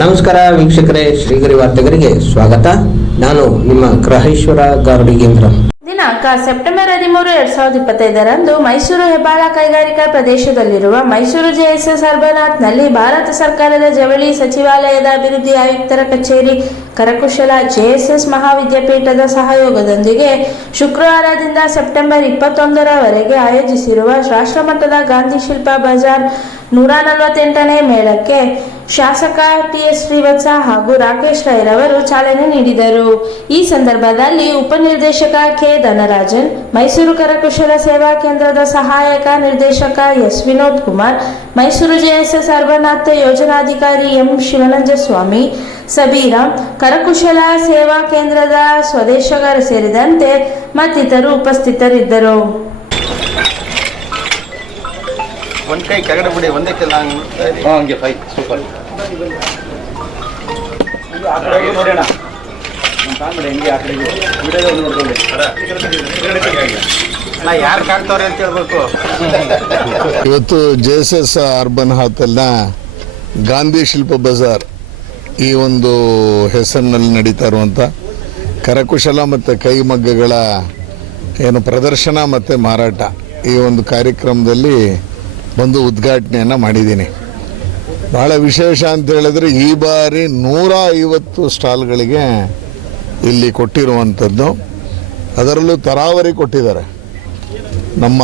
ನಮಸ್ಕಾರ ವೀಕ್ಷಕರೇ, ಶ್ರೀಗರಿ ವಾರ್ತೆಗರಿಗೆ ಸ್ವಾಗತ. ನಾನು ನಿಮ್ಮ ಗ್ರಹೇಶ್ವರ ಗಾರ್ಡಿಗೇಂದ್ರ. ದಿನಾಂಕ ಸೆಪ್ಟೆಂಬರ್ 13, 2025ರಂದು ಮೈಸೂರು ಹೆಬ್ಬಾಳ ಕೈಗಾರಿಕಾ ಪ್ರದೇಶದಲ್ಲಿರುವ ಮೈಸೂರು ಜೆಎಸ್ಎಸ್ ಅರ್ಬನಾಥ್ನಲ್ಲಿ ಭಾರತ ಸರ್ಕಾರದ ಜವಳಿ ಸಚಿವಾಲಯದ ಅಭಿವೃದ್ಧಿ ಆಯುಕ್ತರ ಕಚೇರಿ, ಕರಕುಶಲ ಜೆಎಸ್ಎಸ್ ಮಹಾವಿದ್ಯಾಪೀಠದ ಸಹಯೋಗದೊಂದಿಗೆ ಶುಕ್ರವಾರದಿಂದ ಸೆಪ್ಟೆಂಬರ್ 21ರವರೆಗೆ ಆಯೋಜಿಸಿರುವ ರಾಷ್ಟ್ರಮಟ್ಟದ ಗಾಂಧಿ ಶಿಲ್ಪ ಬಜಾರ್ 148ನೇ ಮೇಳಕ್ಕೆ ಶಾಸಕ ಟಿ.ಎಸ್. ಶ್ರೀವತ್ಸ ಹಾಗೂ ರಾಕೇಶ್ ರೈರವರು ಚಾಲನೆ ನೀಡಿದರು. ಈ ಸಂದರ್ಭದಲ್ಲಿ ಉಪನಿರ್ದೇಶಕ ಕೆ. ಧನರಾಜನ್, ಮೈಸೂರು ಕರಕುಶಲ ಸೇವಾ ಕೇಂದ್ರದ ಸಹಾಯಕ ನಿರ್ದೇಶಕ ಎಸ್. ವಿನೋದ್ ಕುಮಾರ್, ಮೈಸೂರು ಜೆಎಸ್ಎಸ್ ಅರ್ಬನಾಥ್ ಯೋಜನಾಧಿಕಾರಿ ಎಂ. ಶಿವನಂಜಸ್ವಾಮಿ, ಸಬೀರಾ, ಕರಕುಶಲ ಸೇವಾ ಕೇಂದ್ರದ ಸ್ವದೇಶಗರು ಸೇರಿದಂತೆ ಮತ್ತಿತರರು ಉಪಸ್ಥಿತರಿದ್ದರು. ಒಂದು ಕೈ ಕೆಳಗಡೆ ಬಿಡಿ, ಒಂದೇ ಕೆಲ ಹಂಗೆ ಫೈ ಸೂಪರ್. ಆ ಕಡೆಗೆ ನೋಡೋಣ, ಕಾಣ್ಬಿಡಿ ಹೆಂಗೆ ಆ ಕಡೆಗೆ ವಿಡಿಯೋದಲ್ಲಿ ನೋಡ್ಕೊಳ್ಳಿ. ನಾ ಯಾರು ಕಾಣ್ತವ್ರೆ ಅಂತ ಹೇಳ್ಬೇಕು. ಇವತ್ತು ಜೆಎಸ್ಎಸ್ ಅರ್ಬನ್ ಹಾತಲ್ನ ಗಾಂಧಿ ಶಿಲ್ಪ ಬಜಾರ್ ಈ ಒಂದು ಹೆಸರಿನಲ್ಲಿ ನಡೀತಾ ಇರುವಂಥ ಕರಕುಶಲ ಮತ್ತು ಕೈಮಗ್ಗಗಳ ಏನು ಪ್ರದರ್ಶನ ಮತ್ತು ಮಾರಾಟ ಈ ಒಂದು ಕಾರ್ಯಕ್ರಮದಲ್ಲಿ ಒಂದು ಉದ್ಘಾಟನೆಯನ್ನು ಮಾಡಿದ್ದೀನಿ. ಭಾಳ ವಿಶೇಷ ಅಂತ ಹೇಳಿದ್ರೆ ಈ ಬಾರಿ 150 ಸ್ಟಾಲ್ಗಳಿಗೆ ಇಲ್ಲಿ ಕೊಟ್ಟಿರುವಂಥದ್ದು. ಅದರಲ್ಲೂ ತರಾವರಿ ಕೊಟ್ಟಿದ್ದಾರೆ. ನಮ್ಮ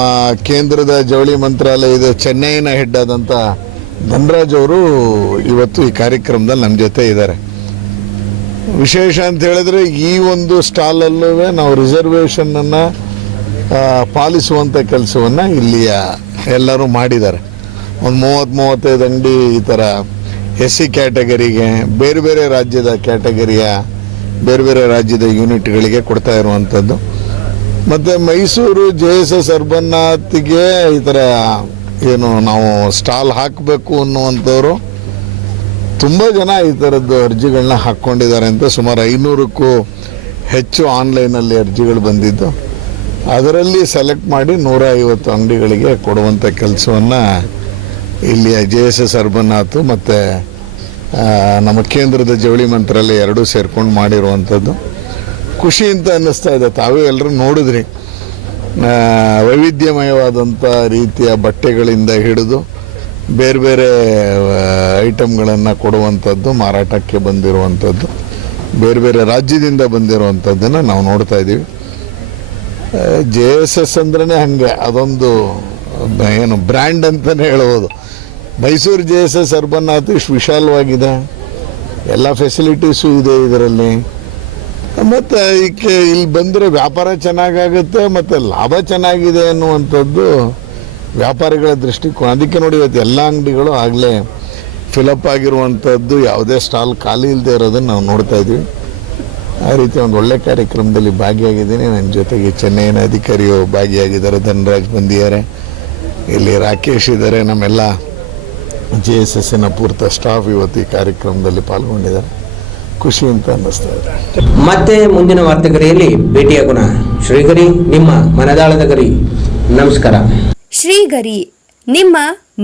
ಕೇಂದ್ರದ ಜವಳಿ ಮಂತ್ರಾಲಯದ ಚೆನ್ನೈನ ಹೆಡ್ ಆದಂಥ ಧನರಾಜ್ ಅವರು ಇವತ್ತು ಈ ಕಾರ್ಯಕ್ರಮದಲ್ಲಿ ನಮ್ಮ ಜೊತೆ ಇದ್ದಾರೆ. ವಿಶೇಷ ಅಂತ ಹೇಳಿದ್ರೆ ಈ ಒಂದು ಸ್ಟಾಲಲ್ಲೂ ನಾವು ರಿಸರ್ವೇಷನನ್ನು ಪಾಲಿಸುವಂಥ ಕೆಲಸವನ್ನು ಇಲ್ಲಿಯ ಎಲ್ಲರೂ ಮಾಡಿದ್ದಾರೆ. ಒಂದು 30-35 ಅಂಗಡಿ ಈ ಥರ SC ಕ್ಯಾಟಗರಿಗೆ, ಬೇರೆ ಬೇರೆ ರಾಜ್ಯದ ಕ್ಯಾಟಗರಿಯ ಬೇರೆ ಬೇರೆ ರಾಜ್ಯದ ಯೂನಿಟ್ಗಳಿಗೆ ಕೊಡ್ತಾ ಇರುವಂಥದ್ದು. ಮತ್ತು ಮೈಸೂರು ಜೆಎಸ್ಎಸ್ ಅರ್ಬನಾಥ್ಗೆ ಈ ಥರ ಏನು ನಾವು ಸ್ಟಾಲ್ ಹಾಕಬೇಕು ಅನ್ನುವಂಥವ್ರು ತುಂಬ ಜನ ಈ ಥರದ್ದು ಅರ್ಜಿಗಳನ್ನ ಹಾಕ್ಕೊಂಡಿದ್ದಾರೆ ಅಂತ. ಸುಮಾರು 500ಕ್ಕೂ ಹೆಚ್ಚು ಆನ್ಲೈನಲ್ಲಿ ಅರ್ಜಿಗಳು ಬಂದಿದ್ದು. ಅದರಲ್ಲಿ ಸೆಲೆಕ್ಟ್ ಮಾಡಿ 150 ಅಂಗಡಿಗಳಿಗೆ ಕೊಡುವಂಥ ಕೆಲಸವನ್ನು ಇಲ್ಲಿಯ ಜೆಎಸ್ಎಸ್ ಅರ್ಬನಾಥ್ ಮತ್ತು ನಮ್ಮ ಕೇಂದ್ರದ ಜವಳಿ ಮಂತ್ರಾಲಯ ಎರಡೂ ಸೇರ್ಕೊಂಡು ಮಾಡಿರುವಂಥದ್ದು. ಖುಷಿ ಅಂತ ಅನ್ನಿಸ್ತಾ ಇದೆ. ತಾವೇ ಎಲ್ಲರೂ ನೋಡಿದ್ರಿ, ವೈವಿಧ್ಯಮಯವಾದಂಥ ರೀತಿಯ ಬಟ್ಟೆಗಳಿಂದ ಹಿಡಿದು ಬೇರೆ ಬೇರೆ ಐಟಮ್ಗಳನ್ನು ಕೊಡುವಂಥದ್ದು, ಮಾರಾಟಕ್ಕೆ ಬಂದಿರುವಂಥದ್ದು, ಬೇರೆ ಬೇರೆ ರಾಜ್ಯದಿಂದ ಬಂದಿರುವಂಥದ್ದನ್ನು ನಾವು ನೋಡ್ತಾ ಇದ್ದೀವಿ. ಜೆಎಸ್ಎಸ್ ಅಂದ್ರೇ ಹಾಗೆ, ಅದೊಂದು ಏನು ಬ್ರ್ಯಾಂಡ್ ಅಂತಲೇ ಹೇಳ್ಬೋದು. ಮೈಸೂರು ಜೆಎಸ್ಎಸ್ ಅರ್ಬನಾಥ್ ಇಷ್ಟು ವಿಶಾಲವಾಗಿದೆ, ಎಲ್ಲ ಫೆಸಿಲಿಟೀಸು ಇದೆ ಇದರಲ್ಲಿ. ಮತ್ತು ಇಲ್ಲಿ ಬಂದರೆ ವ್ಯಾಪಾರ ಚೆನ್ನಾಗಾಗುತ್ತೆ ಮತ್ತು ಲಾಭ ಚೆನ್ನಾಗಿದೆ ಅನ್ನುವಂಥದ್ದು ವ್ಯಾಪಾರಿಗಳ ದೃಷ್ಟಿಕೋನ. ಅದಕ್ಕೆ ನೋಡಿ ಇವತ್ತು ಎಲ್ಲ ಅಂಗಡಿಗಳು ಆಗಲೇ ಫಿಲಪ್ ಆಗಿರುವಂಥದ್ದು, ಯಾವುದೇ ಸ್ಟಾಲ್ ಖಾಲಿ ಇಲ್ಲದೆ ಇರೋದನ್ನು ನಾವು ನೋಡ್ತಾ ಇದ್ದೀವಿ. ಆ ರೀತಿ ಒಂದು ಒಳ್ಳೆ ಕಾರ್ಯಕ್ರಮದಲ್ಲಿ ಭಾಗಿಯಾಗಿದ್ದೀನಿ. ನನ್ನ ಜೊತೆಗೆ ಚೆನ್ನೈನ ಅಧಿಕಾರಿಯು ಭಾಗಿಯಾಗಿದ್ದಾರೆ, ಧನರಾಜ್ ಬಂದಿದ್ದಾರೆ, ಇಲ್ಲಿ ರಾಕೇಶ್ ಇದ್ದಾರೆ, ನಮ್ಮೆಲ್ಲ ಜೆಎಸ್ಎಸ್ಸಿನ ಪೂರ್ತ ಸ್ಟಾಫ್ ಇವತ್ತು ಈ ಕಾರ್ಯಕ್ರಮದಲ್ಲಿ ಪಾಲ್ಗೊಂಡಿದ್ದಾರೆ. ಖುಷಿ ಅಂತ ಅನ್ನಿಸ್ತಾ ಇದೆ. ಮತ್ತೆ ಮುಂದಿನ ವಾರ್ತೆಗರಿಯಲ್ಲಿ ಭೇಟಿಯಾಗೋಣ. ಶ್ರೀಗರಿ, ನಿಮ್ಮ ಮನದಾಳದ ಗರಿ. ನಮಸ್ಕಾರ. ಶ್ರೀಗರಿ, ನಿಮ್ಮ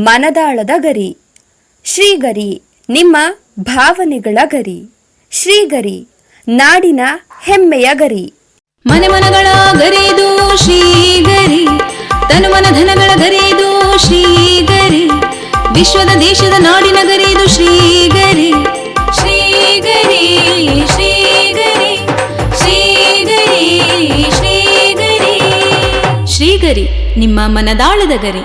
ಮನದಾಳದ ಗರಿ. ಶ್ರೀಗರಿ, ನಿಮ್ಮ ಭಾವನೆಗಳ ಗರಿ. ಶ್ರೀಗರಿ, ನಾಡಿನ ಹೆಮ್ಮೆಯ ಗರಿ. ಮನೆ ಮನಗಳ ಗರಿದು ಶ್ರೀಗರಿ, ತನು ಮನ ಧನಗಳ ಗರಿದು ಶ್ರೀಗರಿ, ವಿಶ್ವದ ದೇಶದ ನಾಡಿನ ಗರಿದು ಶ್ರೀಗರಿ. ಶ್ರೀಗರಿ ಶ್ರೀಗರಿ ಶ್ರೀಗರಿ ಶ್ರೀಗರಿ ಶ್ರೀಗರಿ, ನಿಮ್ಮ ಮನದಾಳದ ಗರಿ.